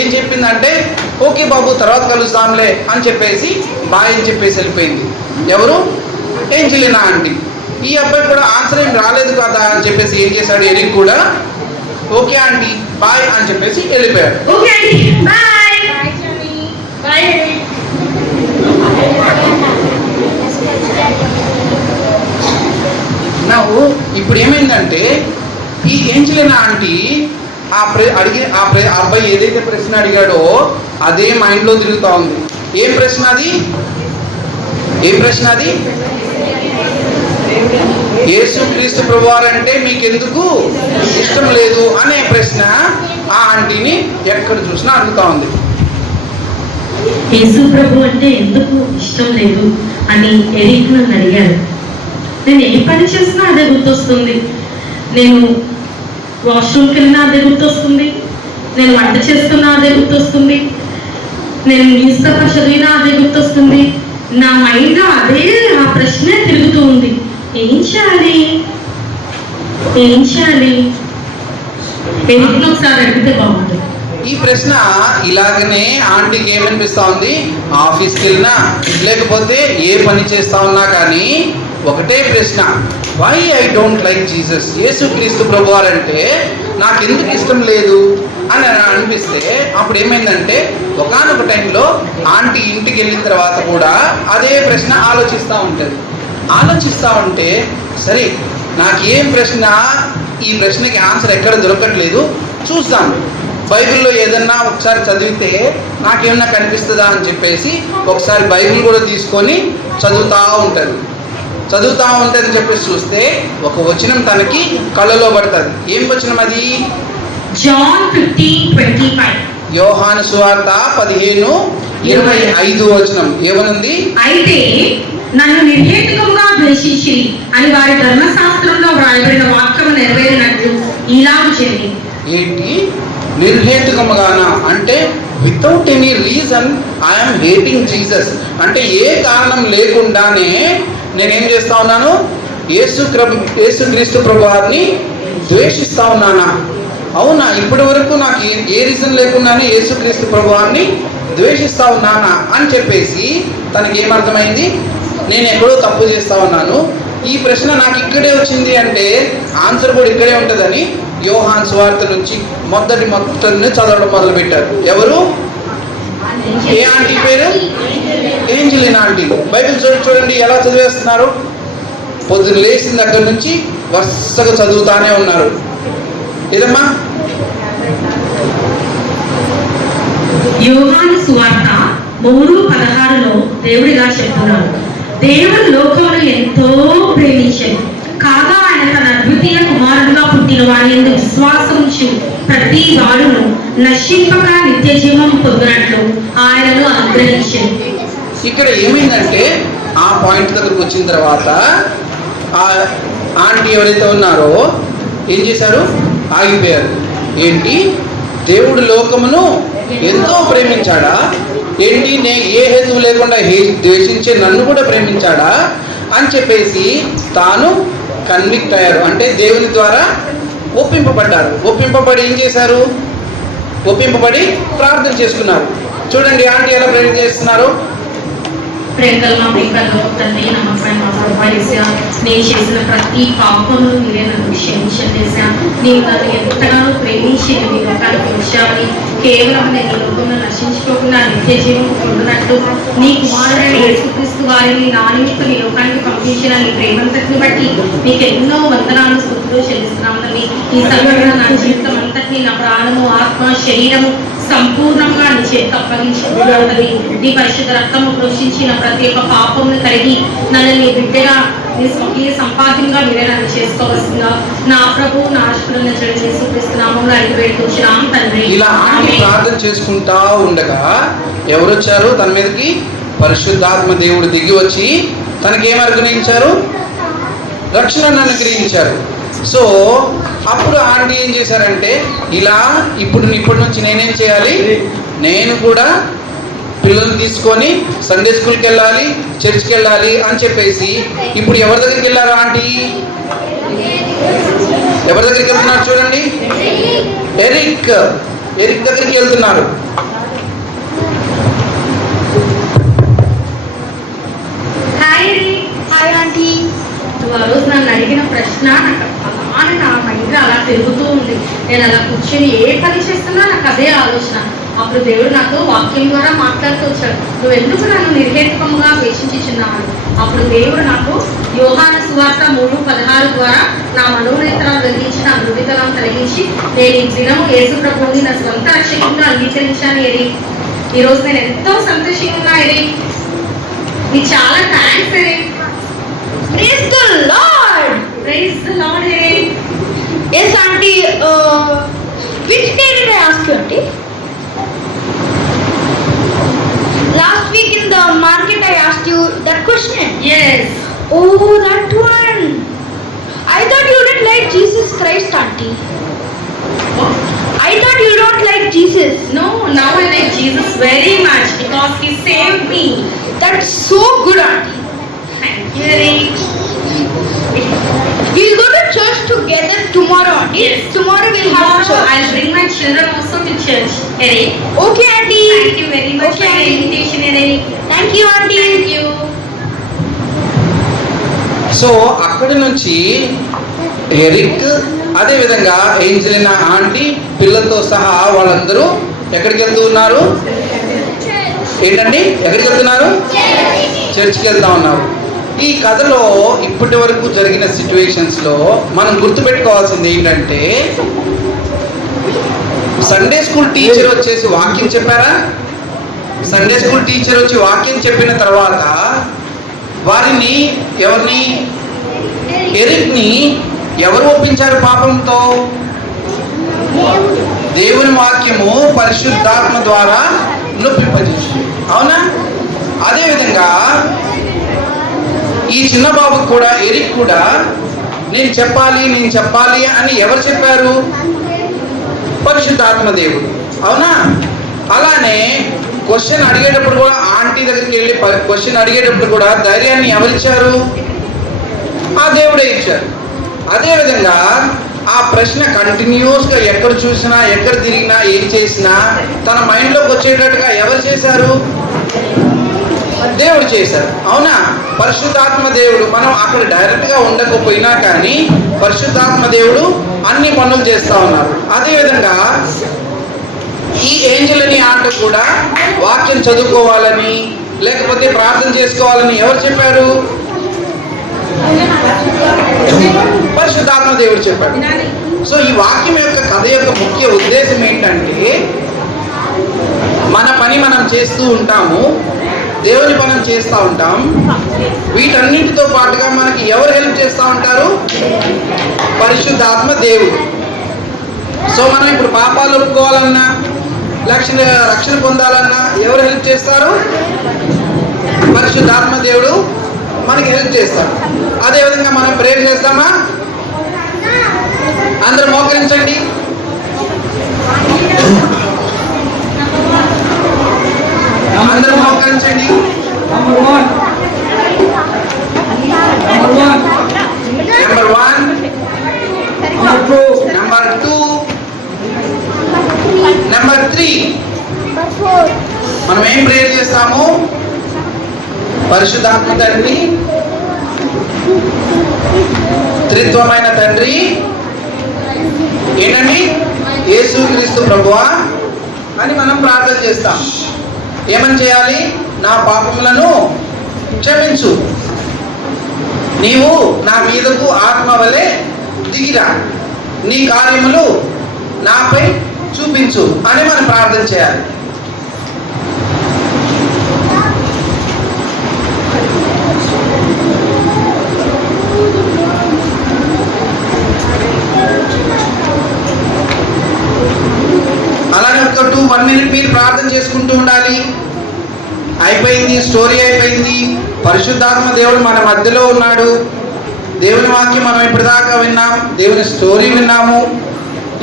ఏం చెప్పిందంటే, ఓకే బాబు తర్వాత కలుస్తాంలే అని చెప్పేసి బాయ్ అని చెప్పేసి వెళ్ళిపోయింది. ఎవరు? Angelina aunty. ఈ అబ్బాయి కూడా ఆన్సర్ ఏం రాలేదు కదా అని చెప్పేసి ఏం చేశాడు? ఎరిక్ కూడా ఓకే ఆంటీ బాయ్ అని చెప్పేసి వెళ్ళిపోయాడు. Okay aunty bye. Bye, Chami. Bye, Eric. ఇప్పుడు ఏమైందంటే ఈ ఏంజలినా ఆంటీ అబ్బాయి ఏదైతే ప్రశ్న అడిగాడో అదే మైండ్లో తిరుగుతూ ఉంది. ఏం ప్రశ్న అది? యేసుక్రీస్తు ప్రభువారంటే మీకెందుకు ఇష్టం లేదు అనే ప్రశ్న ఆ ఆంటీని ఎక్కడ చూసినా అడుగుతా ఉంది. యేసు ప్రభు అంటే ఎందుకు ఇష్టం లేదు అని ఎరిక్ నన్ను అడిగారు. నేను ఏ పని చేసినా అదే గుర్తొస్తుంది. నేను వాష్రూమ్కి వెళ్ళినా అదే గుర్తొస్తుంది. నేను వంట చేస్తున్నా అదే గుర్తొస్తుంది. నేను న్యూస్ పేపర్ చదివినా అదే గుర్తొస్తుంది. నా మైండ్లో అదే ఆ ప్రశ్నే తిరుగుతూ ఉంది. ఏం చేయాలి? ఎరిక్ను ఒకసారి అడిగితే బాగుంటుంది. ఈ ప్రశ్న ఇలాగనే ఆంటీకి ఏమనిపిస్తా ఉంది? ఆఫీస్కి వెళ్ళినా లేకపోతే ఏ పని చేస్తా ఉన్నా కానీ ఒకటే ప్రశ్న, why I don't like Jesus? యేసుక్రీస్తు ప్రభువారంటే నాకెందుకు ఇష్టం లేదు అని అనిపిస్తే అప్పుడు ఏమైందంటే ఒకానొక టైంలో ఆంటీ ఇంటికి వెళ్ళిన తర్వాత కూడా అదే ప్రశ్న ఆలోచిస్తూ ఉంటే సరే నాకేం ప్రశ్న, ఈ ప్రశ్నకి ఆన్సర్ ఎక్కడ దొరకట్లేదు, చూస్తాను బైబిల్లో ఏదన్నా ఒకసారి చదివితే నాకేమన్నా కనిపిస్తుందా అని చెప్పేసి ఒకసారి బైబిల్ కూడా తీసుకొని చదువుతూ ఉంటుంది అని చెప్పేసి చూస్తే ఒక వచనం తనకి కళ్ళలో పడుతుంది. ఏం వచనం అది? జాన్ 15:25. యోహాను సువార్త 15:25 వచనం. ఏమనుంది? అయితే నన్ను నిర్హేతుకముగా ద్వేషించి అని వారి ధర్మశాస్త్రంలో వ్రాయబడిన వాక్యం నెరవేరినట్లు ఇలాగ జరిగింది. ఏంటి నిర్హేతుకముగానా అంటే without any reason I'm hating Jesus అంటే ఏ కారణం లేకుండానే నేనేం చేస్తా ఉన్నాను, యేసుక్రీస్తు ప్రభువారిని ద్వేషిస్తా ఉన్నానా? అవునా, ఇప్పటి వరకు నాకు ఏ రీజన్ లేకుండానే యేసుక్రీస్తు ప్రభువారిని ద్వేషిస్తా ఉన్నానా అని చెప్పేసి తనకి ఏమర్థమైంది, నేను ఎక్కడో తప్పు చేస్తా ఉన్నాను. ఈ ప్రశ్న నాకు ఇక్కడే వచ్చింది అంటే ఆన్సర్ కూడా ఇక్కడే ఉంటుందని యోహాన్ సువార్త నుంచి మొదటి చదవడం మొదలు పెట్టారు. ఎవరు? ఏ ఆంటీ పేరు? Angelina aunty. బైబిల్ చూడండి ఎలా చదివేస్తున్నారు. పొద్దున్న లేచిన దగ్గర నుంచి వరుసగా చదువుతానే ఉన్నారు. ఏదమ్మా? యోహాను సువార్త 3:16లో దేవుడిగా చెప్తున్నాడు, దేవుడు లోకమును ఎంతో ప్రేమించెను కాగా ఆయన తన అద్వితీయ కుమారుడుగా పుట్టిన వారి యందు విశ్వాసముంచు ప్రతి వాడును నశింపక నిత్య జీవం పొందినట్లు ఆయనను అనుగ్రహించెను. ఇక్కడ ఏమైందంటే ఆ పాయింట్ దగ్గరకు వచ్చిన తర్వాత ఆ ఆంటీ ఎవరైతే ఉన్నారో ఏం చేశారు, ఆగిపోయారు. ఏంటి, దేవుడు లోకమును ఎంతో ప్రేమించాడా? ఏంటి, ఏ హేతువు లేకుండా ద్వేషించే నన్ను కూడా ప్రేమించాడా అని చెప్పేసి తాను కన్విక్ట్ అయ్యారు. అంటే దేవుని ద్వారా ఒప్పింపబడ్డారు. ఒప్పింపబడి ఏం చేశారు, ఒప్పింపబడి ప్రార్థన చేసుకున్నారు. చూడండి ఆంటీ ఎలా ప్రేరణ చేస్తున్నారు. ప్రేమగల తండ్రి, నమ్మకమైన మా ప్రభు యేసయ్యా, నేను చేసిన ప్రతి పాపమును మీరే నన్ను క్షమించండి యేసయ్యా. నీవు నన్ను ఎంతగానో ప్రేమించి నీ లోకానికి వచ్చావని, కేవలం నేను ఈ లోకంలో నశించుకోకుండా నిత్య జీవం పొందినట్లు నీ కుమారుడైన యేసుక్రీస్తు వారిని నా నిమిత్తం ఈ లోకానికి పంపించిన నీ ప్రేమంతటిని బట్టి నీకు ఎన్నో వందనాలు స్తుతులు చెల్లిస్తున్నాము తండ్రి. ఈ సమయంలో నా జీవితం అంతటినీ, నా ప్రాణము, ఆత్మ, శరీరము సంపూర్ణంగా నీ చేతికి అప్పగించుకుంటుంది. నీ పరిశుద్ధ రక్తము ప్రోక్షించిన ప్రతి ఒక్క పాపమును కలిగి నన్ను నీ బిడ్డగా నీ స్వకీయ సంపాద్యంగా మీరే నన్ను చేసుకోవాల్సిందిగా నా ప్రభు నా ఆశకులను చెడు యేసుక్రీస్తునామములో అడిగి పెట్టుకుంటున్నాం తండ్రి. ఇలా ఆమె ప్రార్థన చేసుకుంటా ఉండగా ఎవరు వచ్చారు తన మీదకి? పరిశుద్ధాత్మ దేవుడు దిగి వచ్చి తనకి ఏం అనుగ్రహించారు? రక్షణను అనుగ్రహించారు. సో అప్పుడు ఆంటీ ఏం చేశారంటే, ఇలా ఇప్పటి నుంచి నేనేం చేయాలి, నేను కూడా పిల్లల్ని తీసుకొని సండే స్కూల్కి వెళ్ళాలి, చర్చ్కి వెళ్ళాలి అని చెప్పేసి ఇప్పుడు ఎవరి దగ్గరికి వెళ్ళారు ఆంటీ? ఎవరి దగ్గరికి వెళ్తున్నారు చూడండి, ఎరిక్ దగ్గరికి వెళ్తున్నారు. Hi aunty. నువ్వు ఆ రోజు నన్ను అడిగిన ప్రశ్న నాకు అలానే నా మైండ్ అలా తిరుగుతూ ఉంది. నేను అలా కూర్చొని ఏ పని చేస్తున్నా నాకు అదే ఆలోచన. అప్పుడు దేవుడు నాతో వాక్యం ద్వారా మాట్లాడుతూ వచ్చాడు, నువ్వు ఎందుకు నన్ను నిర్హేతుకంగా ద్వేషించుచున్నావు. అప్పుడు దేవుడు నాకు యోహాను సువార్త 3:16 ద్వారా నా మనోనేతరాలు వెలిగించి నా మృదితలను కలిగించి నేను ఈ దినము యేసు ప్రభువుని నా స్వంత రక్షకునిగా అంగీకరించాను. ఈరోజు నేను ఎంతో సంతోషంగా ఉన్నా. నీకు చాలా thanks. Praise the Lord. Praise the Lord. Yes, auntie. Which day did I ask you, auntie? Last week in the market, I asked you that question. Yes. Oh, that one. I thought you didn't like Jesus Christ, auntie. What? I thought you don't like Jesus. No, now I like Jesus very much because he saved me. That's so good, auntie. Thank you, Eric. We'll go to church together tomorrow, auntie. Yes. Tomorrow we'll have Tomorrow church. I'll bring my children also to church, Eric. Okay, auntie. Thank you very much Okay, for the auntie. invitation, Eric. Thank you, auntie. Thank you. So అక్కడి నుంచి Eric అదేవిధంగా Angelina aunty పిల్లలతో సహా వాళ్ళందరూ ఎక్కడికి వెళ్తూ ఉన్నారు? ఏంటండి, ఎక్కడికి వెళ్తున్నారు? చర్చ్కి వెళ్తా ఉన్నారు. ఈ కథలో ఇప్పటి వరకు జరిగిన సిచ్యువేషన్స్లో మనం గుర్తుపెట్టుకోవాల్సింది ఏంటంటే, సండే స్కూల్ టీచర్ వచ్చేసి వాక్యం చెప్పారా? సండే స్కూల్ టీచర్ వచ్చి వాక్యం చెప్పిన తర్వాత వారిని ఎరిక్ని ఎవరు ఒప్పించారు పాపంతో? దేవుని వాక్యము పరిశుద్ధాత్మ ద్వారా నొప్పింపజేసింది. అవునా? అదేవిధంగా ఈ చిన్న బాబుకి కూడా, ఎరిక్ కూడా నేను చెప్పాలి అని ఎవరు చెప్పారు? పరిశుద్ధాత్మ దేవుడు. అవునా? అలానే క్వశ్చన్ అడిగేటప్పుడు కూడా, ఆంటీ దగ్గరికి వెళ్ళి క్వశ్చన్ అడిగేటప్పుడు కూడా ధైర్యాన్ని ఎవరిచ్చారు? ఆ దేవుడే ఇచ్చారు. అదేవిధంగా ఆ ప్రశ్న కంటిన్యూస్గా ఎక్కడ చూసినా, ఎక్కడ తిరిగినా, ఏం చేసినా తన మైండ్లోకి వచ్చేటట్టుగా ఎవరు చేశారు? దేవుడు చేశారు. అవునా? పరిశుద్ధాత్మ దేవుడు. మనం అక్కడ డైరెక్ట్గా ఉండకపోయినా కానీ పరిశుద్ధాత్మ దేవుడు అన్ని పనులు చేస్తూ ఉన్నారు. అదేవిధంగా ఈ ఏంజల్ అనే ఆట కూడా వాక్యం చదువుకోవాలని, లేకపోతే ప్రార్థన చేసుకోవాలని ఎవరు చెప్పారు? పరిశుద్ధాత్మ దేవుడు చెప్పాడు. సో ఈ వాక్యం యొక్క కథ యొక్క ముఖ్య ఉద్దేశం ఏంటంటే, మన పని మనం చేస్తూ ఉంటాము, దేవుని పని చేస్తూ ఉంటాం. వీటన్నింటితో పాటుగా మనకి ఎవరు హెల్ప్ చేస్తూ ఉంటారు? పరిశుద్ధాత్మ దేవుడు. సో మనం ఇప్పుడు పాపాలు ఒప్పుకోవాలన్నా, రక్షణ పొందాలన్నా ఎవరు హెల్ప్ చేస్తారు? పరిశుద్ధాత్మ దేవుడు మనకి హెల్ప్ చేస్తాడు. అదేవిధంగా మనం ప్రేయర్ చేస్తామా? అందరూ మోకరించండి. అందరూ మోకరించండి. Number 1, number 2, number 3. మనం ఏం ప్రేయర్ చేస్తాము? పరిశుద్ధాత్మ తండ్రి, త్రిత్వమైన తండ్రి ఏంటండి? యేసుక్రీస్తు ప్రభువా అని మనం ప్రార్థన చేస్తాం. ఏమని చేయాలి? నా పాపములను క్షమించు, నీవు నా మీదకు ఆత్మ వలె దిగిరా, నీ కార్యములు నాపై చూపించు అని మనం ప్రార్థన చేయాలి. అలానే ఒక 1 minute మీరు ప్రార్థన చేసుకుంటూ ఉండాలి. అయిపోయింది, స్టోరీ అయిపోయింది. పరిశుద్ధాత్మ దేవుడు మన మధ్యలో ఉన్నాడు. దేవుని వాక్యం మనం ఇప్పటిదాకా విన్నాం, దేవుని స్టోరీ విన్నాము.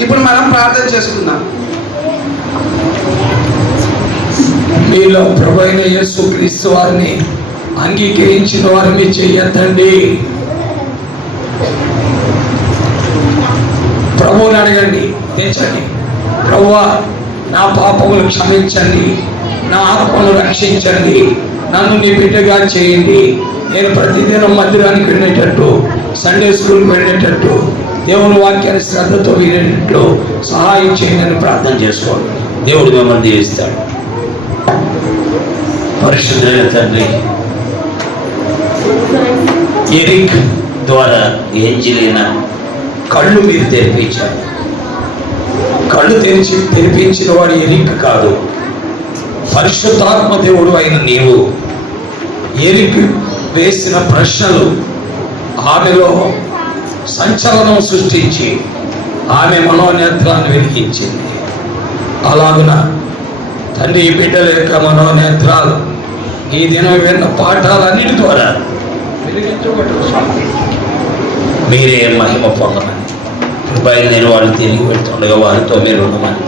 ఇప్పుడు మనం ప్రార్థన చేసుకుందాం. మీలో ప్రభు అయిన యేసుక్రీస్తు వారిని అంగీకరించిన వారిని చెయ్యొద్దండి. ప్రభువుని అడగండి, తెచ్చండి. ప్రభువా, నా పాపములు క్షమించండి, నా ఆత్మను రక్షించండి, నన్ను నీ బిడ్డగా చేయండి. నేను ప్రతిదినం మందిరానికి వెళ్ళేటట్టు, సండే స్కూల్కి వెళ్ళేటట్టు, దేవుని వాక్యాన్ని శ్రద్ధతో వినేటట్లు సహాయం చేయండి అని ప్రార్థన చేసుకోండి. దేవుడు మిమ్మల్ని దీవిస్తాడు. పరిశుద్ధమైన తండ్రి, ఎరిక్ ద్వారా ఏంజిలైన కళ్ళు మీరు తెరిపించారు. కళ్ళు తెరిపించిన వాడు ఎరిక్ కాదు, పరిశుద్ధాత్మ దేవుడు అయిన నీవు. ఎరిక్ వేసిన ప్రశ్నలు ఆమెలో సంచలనం సృష్టించి ఆమె మనోనేత్రాన్ని వెలిగించింది. అలాగున తండ్రి, ఈ బిడ్డల యొక్క మనోనేత్రాలు ఈ దినం విన్న పాఠాలన్నిటి ద్వారా వెలిగించబడ్డ స్వామి, మీరే మహిమ పొందమని, బయలుదేరి వాళ్ళు తిరిగి పెడుతుండగా వారితో మీరు ఉండమని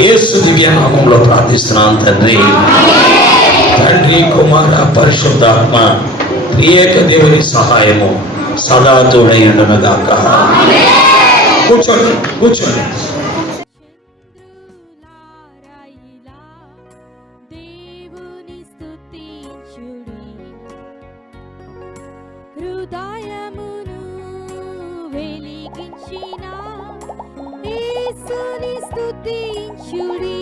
యేసు దివ్య నామంలో ప్రార్థిస్తున్నాను తండ్రి. తండ్రి, కుమార, పరిశుద్ధాత్మ ఏక దేవుని సహాయము సదా తోడై ఉండునుగాక. కూర్చోండి, కూర్చోండి. హృదయమును వెలిగించిన యేసుని స్తుతించుడి.